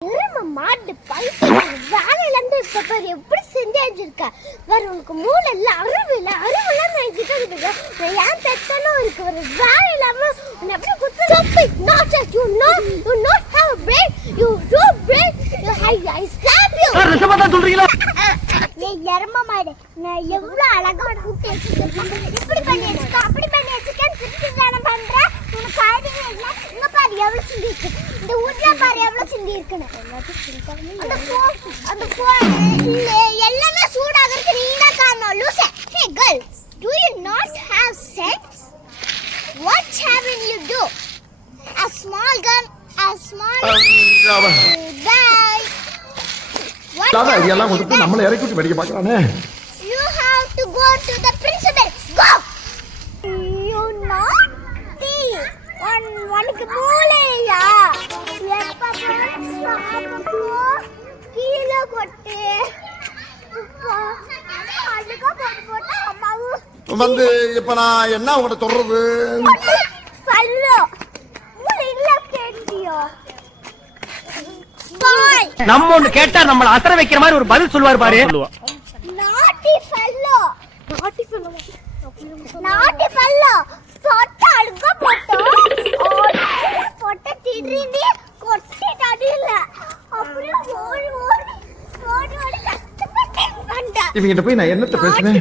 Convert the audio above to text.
எரும மாடு பைத்தியம். வேலையில இருந்து இப்ப பாரு எப்படி செஞ்சு வச்சிருக்க வேற உனக்கு மூளை இல்ல அறிவு இல்ல. அறிவு எல்லாம் நினைச்சிட்டு இருக்கு நான் ஏன் பெத்தனும் இருக்கு ஒரு வேலை இல்லாம உன்னை குத்து know you not have a brain. You do brain. You I, I slap you. ஏய் எரும மாடு. நான் எவ்வளவு அழகா கூட்டி வச்சிருக்கேன் இப்படி பண்ணி வச்சிருக்க அப்படி பண்ணி வச்சிருக்கேன் திருப்பி தானே பண்ற உனக்கு அறிவு இல்ல எவ்வளவு சிந்தி இருக்கு இந்த ஊர்ல பாரு எவ்வளவு சிந்தி இருக்குன்னு அந்த phone அந்த phone எல்லாமே சூடாகிறதுக்கு நீ தான் காரணம் லூசே. Hey girl do you not have sense what haven you to small bag. What இல்லாத have ஐடியாலாம் you கொடுத்து? நம்மளை இறக்கி விட்டு வெடிக்க பார்க்கறானே. You have to go to the one உனக்கு மூளையா? எப்ப சாப்பிட்டு கீழே கொட்டு. வந்து இப்ப நான் என்ன உங்கள்ட்ட சொல்றது? நம்ம ஒண்ணு கேட்டா நம்மள அசர வைக்கிற மாதிரி ஒரு பதில் சொல்லுவாரு பாரு. நாட்டி ஃபெல்லோ நாட்டி ஃபெல்லோ நாட்டி ஃபெல்லோ இவங்கிட்ட போய் நான் என்னத்த பேசுனேன்